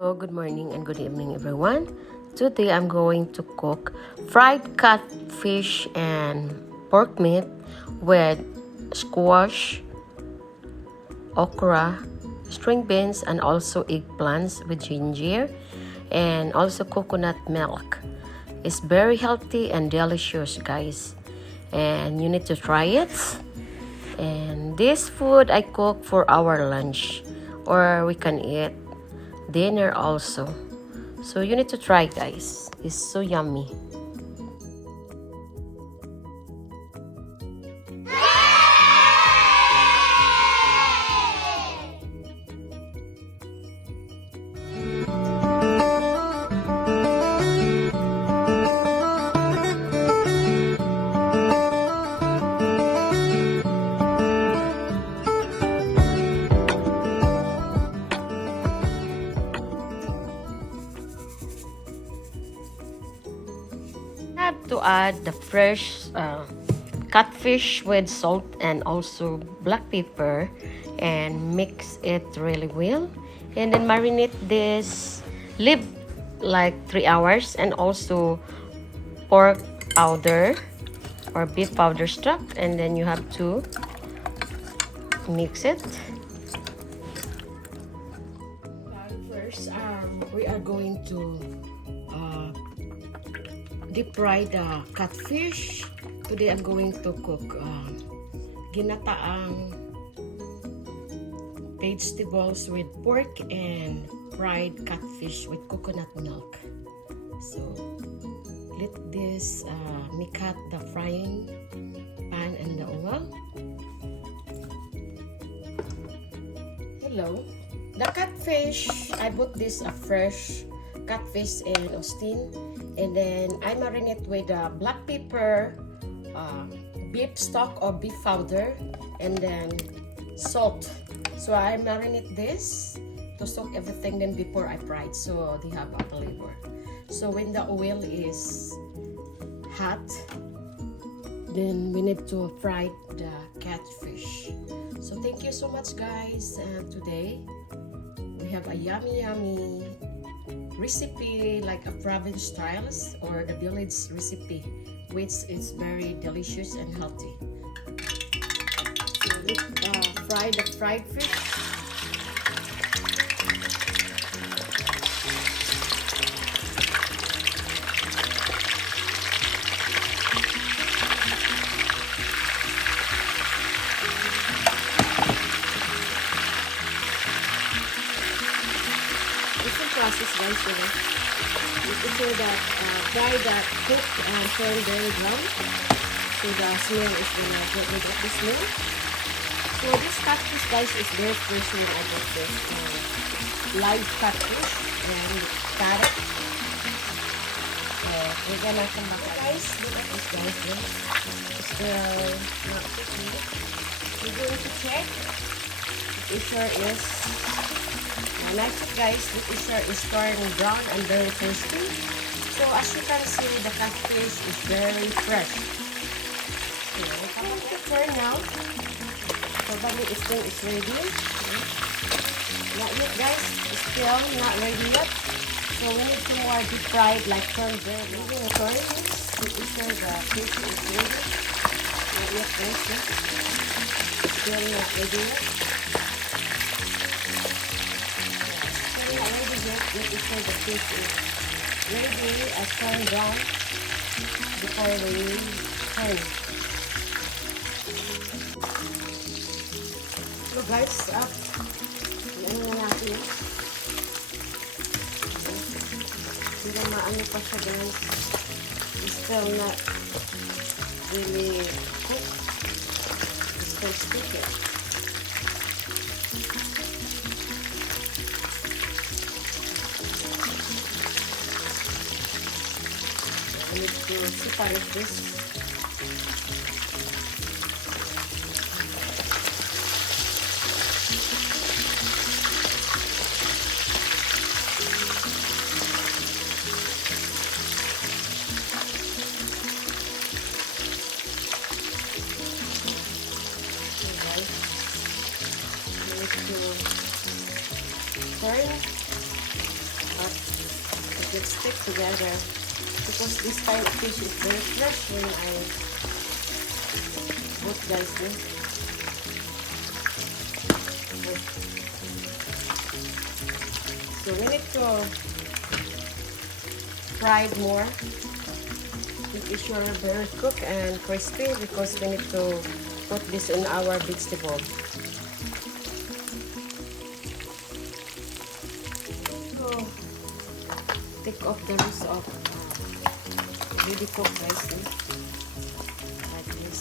Good morning and good evening, everyone. Today I'm going to cook fried catfish and pork meat with squash, okra, string beans, and also eggplants with ginger and also coconut milk. It's very healthy and delicious, guys, and you need to try it. And this food I cook for our lunch, or we can eat dinner also. So you need to try, guys. It's so yummy. Have to add the fresh catfish with salt and also black pepper and mix it really well, and then marinate this, leave like 3 hours, and also pork powder or beef powder stock, and then you have to mix it. First, we are going to deep fry the catfish. Today I'm going to cook ginataang vegetables with pork and fried catfish with coconut milk. So let this make hot the frying pan and the oil. Hello, the catfish, I bought this fresh catfish in Austin, and then I marinate with black pepper, beef stock or beef powder, and then salt. So I marinate this to soak everything then before I fry it, so they have a flavor. So when the oil is hot, then we need to fry the catfish. So thank you so much, guys, and today we have a yummy recipe like a province styles or the village recipe, which is very delicious and healthy. So let's fry the fried fish. Process, guys, so making sure that fry that cook and turn very brown, so the smell is gonna get rid of the smell. So this catfish, guys, is very fresh when I got this live catfish and carrot. So we're gonna come back, guys. Look at this, guys. It's still not cooking. We're going to check if sure is. Like it, guys, the fish is turning brown and very tasty. So as you can see, the catfish is very fresh. So I'm going to turn now. Probably this thing is ready. Not yet, guys. It's still not ready yet. So we need to more deep fried, like turn very brown. We're going to turn this to be sure the fish is ready. Not yet, guys. Still not ready yet. Let me sure the fish is ready as turned down before we turn. So guys, ano na natin? Hindi maano pa siya, guys. It's still not really cooked. It's still sticky. I need to separate this. Okay, guys. I need to turn but it gets stick together because this kind of fish is very fresh when I put guys this. So we need to fry it more. Make sure very cooked and crispy because we need to put this in our vegetable. So take off the rest of already cooked rice like this.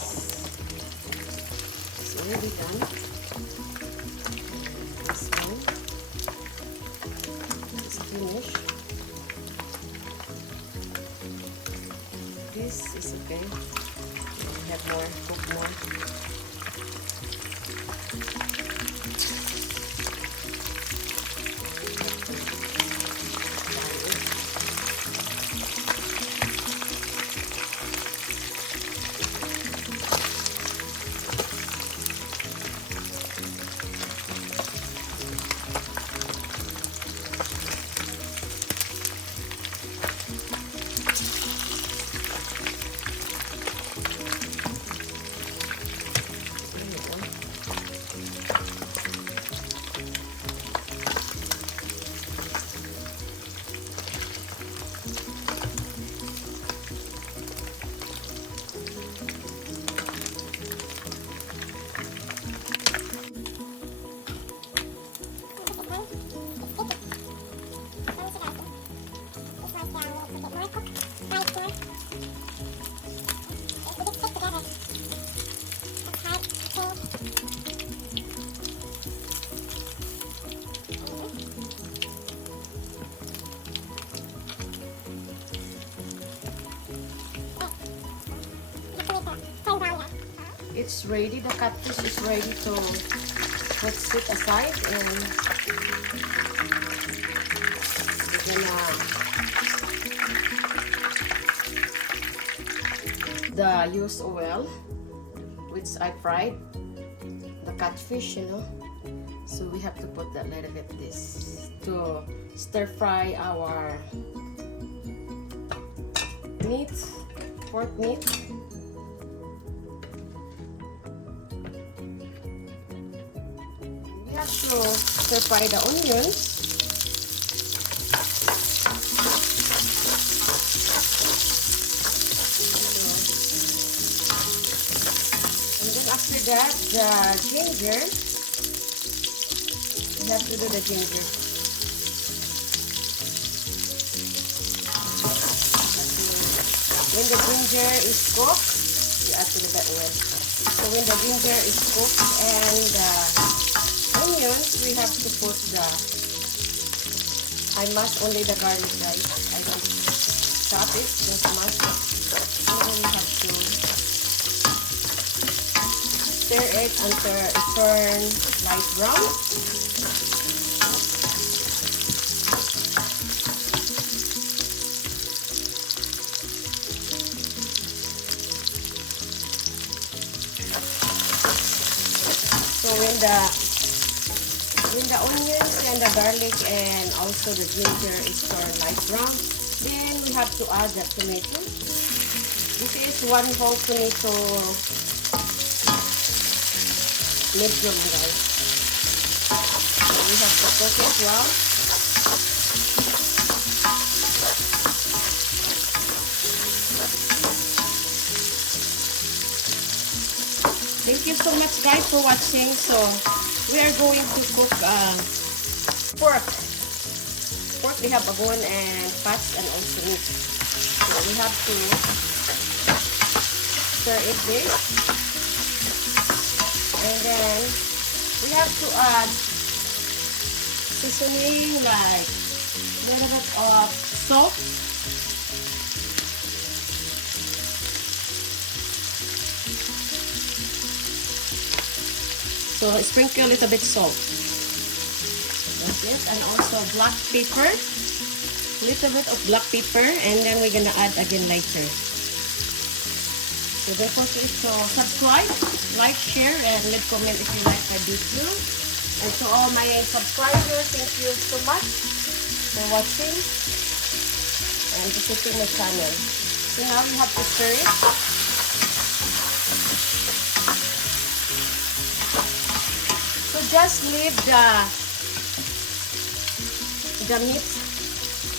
It's already done. This one is finished. This is okay. We have more, cook more. It's ready, the catfish is ready to let's sit aside and we're gonna use oil which I fried the catfish, you know, so we have to put that little bit this to stir fry our meat, pork meat. We have to stir fry the onions. And then after that, the ginger. We have to do the ginger. When the ginger is cooked, we add to the bit oil. So when the ginger is cooked and the onions, we have to put the, I mash only the garlic, guys. I don't chop it, just mash it. And then we have to stir it until it turns light brown. So when the onions and the garlic and also the ginger is turned light brown, then we have to add the tomato. This is one whole tomato, medium, guys. So we have to cook it well. Thank you so much, guys, for watching. So we are going to cook pork. Pork, we have a bone and fats and also meat. So we have to stir it big. And then we have to add seasoning like a little bit of salt. So sprinkle a little bit salt. That's it. And also black pepper. Little bit of black pepper. And then we're gonna add again later. So therefore, so subscribe, like, share, and leave comment if you like my video. And to all my subscribers, thank you so much. for watching and visiting my channel. So now we have to stir it. So just leave the meat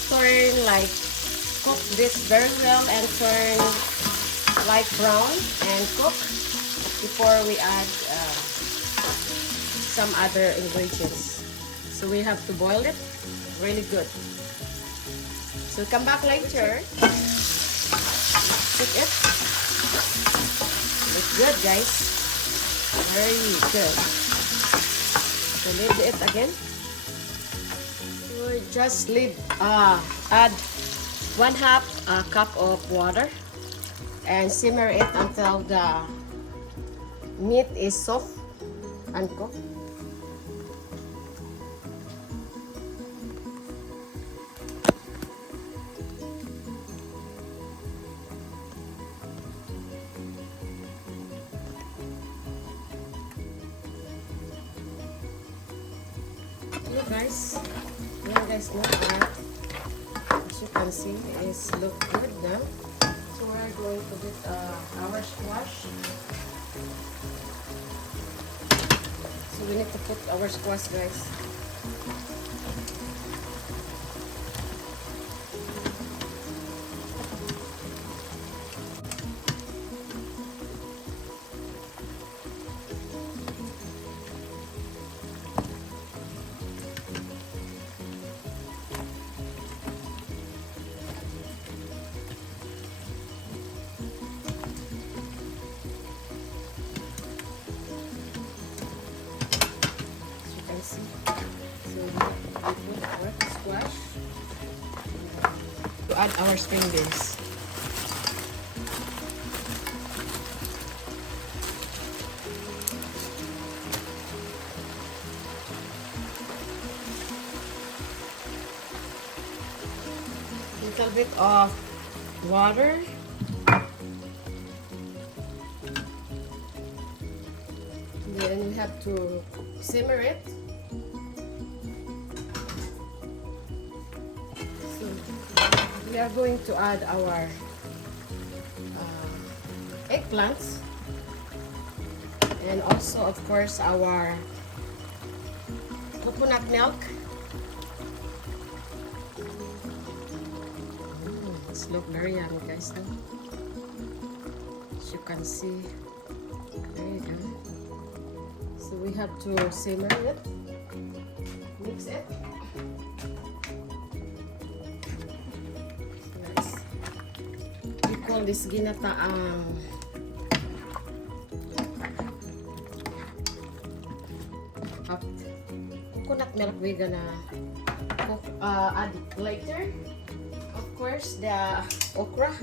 turn like, cook this very well and turn light brown and cook before we add some other ingredients. So we have to boil it really good. So come back later. Cook it. Looks good, guys. Very good. So leave it again. So just leave add 1/2 cup of water and simmer it until the meat is soft and cooked. Hello guys, now as you can see, it's look good now. So we're going to put our squash. So we need to put our squash, guys. So we put our squash to add our string beans. Little bit of water. Then we have to simmer it. So we are going to add our eggplants and also of course our coconut milk. It's look very yummy, guys. No? As you can see, very yummy. So we have to simmer it, mix it. Nice. We call this ginataang. Coconut milk we're gonna cook, add later. Of course, the okra.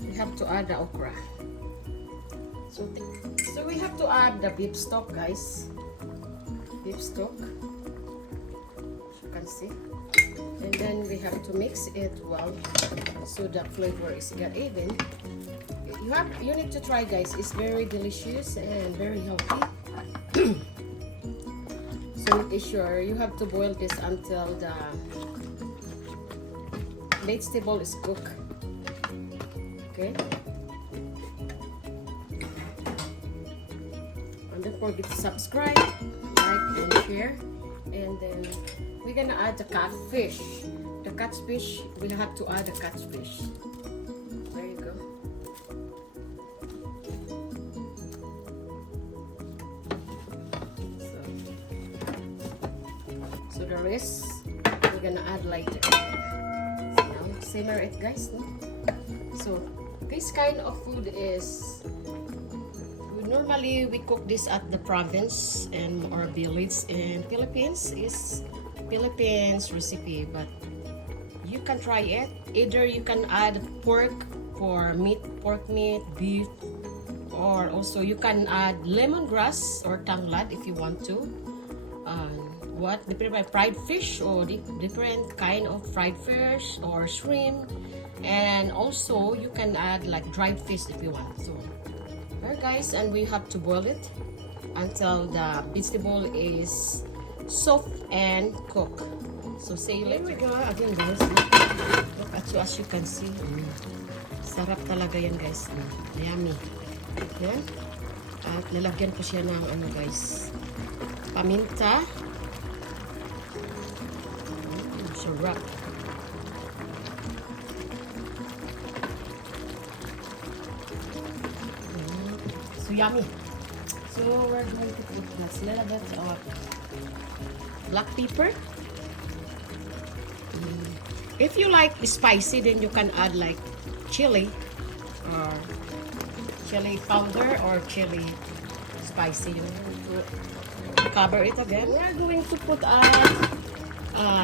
We have to add the okra. So we have to add the beef stock, guys. Beef stock, as you can see. And then we have to mix it well so the flavor is get even. You need to try, guys. It's very delicious and very healthy. So make sure you have to boil this until the vegetable is cooked. Okay. Don't forget to subscribe, like, and share. And then we're gonna add the catfish. The catfish, we have to add the catfish. There you go. So the rest we're gonna add later. So now simmer it, guys. So this kind of food is normally we cook this at the province and our village in Philippines. Is Philippines recipe, but you can try it. Either you can add pork for meat, pork meat, beef, or also you can add lemongrass or tanglad if you want to. Different fried fish or different kind of fried fish or shrimp, and also you can add like dried fish if you want. So alright guys, and we have to boil it until the vegetable is soft and cooked. So say here we go again, guys. Look at you, as you can see. Sarap talaga yan, guys. Yummy. Yan. At lalagyan ko siya ng ano, guys, paminta. Sarap. So yummy. So we're going to put this little bit of black pepper. If you like spicy, then you can add like chili or chili powder or chili spicy. You know, to cover it again. We're going to put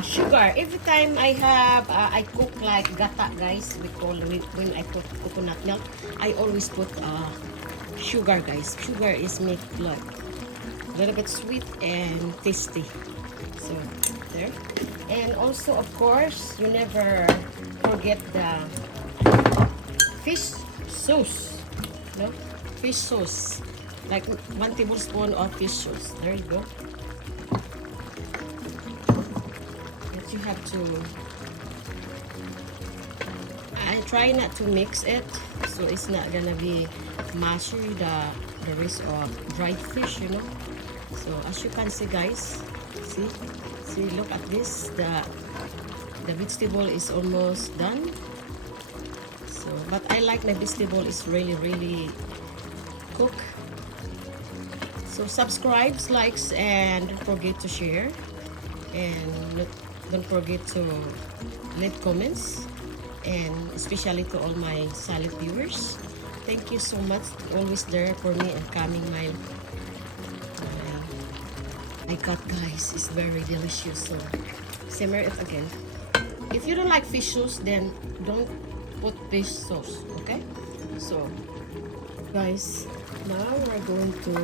sugar. Every time I cook like gata, guys, we call it when I put coconut milk, I always put sugar, guys. Sugar is make like a little bit sweet and tasty. So there. And also, of course, you never forget the fish sauce. No? Fish sauce. Like 1 tablespoon of fish sauce. There you go. But you have to... I try not to mix it, so it's not gonna be mushy, the rest of dried fish, you know. So as you can see, guys, see, look at this. The vegetable is almost done. So, but I like my vegetable is really cooked. So subscribe, likes, and don't forget to share, and don't forget to leave comments, and especially to all my silent viewers. Thank you so much, always there for me and coming my cut, guys. It's very delicious. So simmer it again. If you don't like fish sauce, then don't put fish sauce, okay? So guys, now we're going to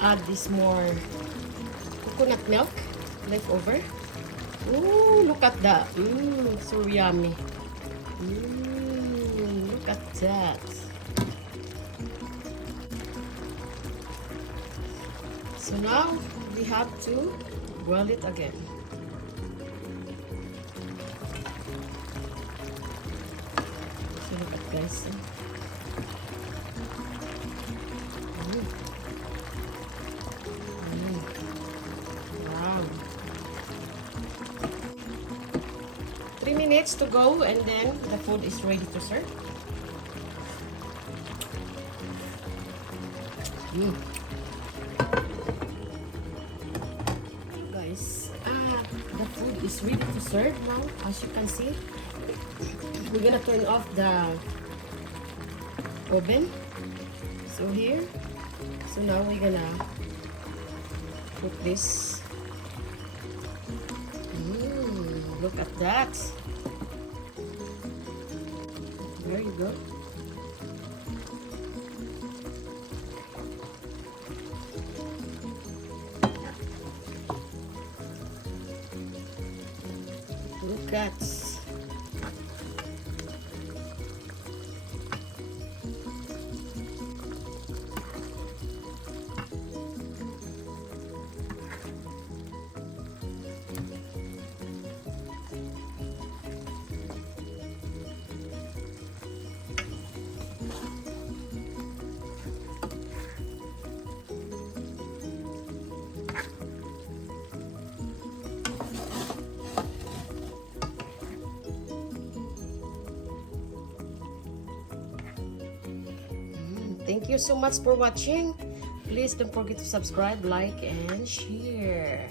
add this more coconut milk left over. Ooh, look at that. So yummy. Look at that. So now we have to boil it again. So look at, guys. Wow. 3 minutes to go, and then the food is ready to serve. Guys, the food is ready to serve now. As you can see, we're gonna turn off the oven. So here, so now we're gonna put this. Look at that. There you go. Look at. Thank you so much for watching. Please don't forget to subscribe, like, and share.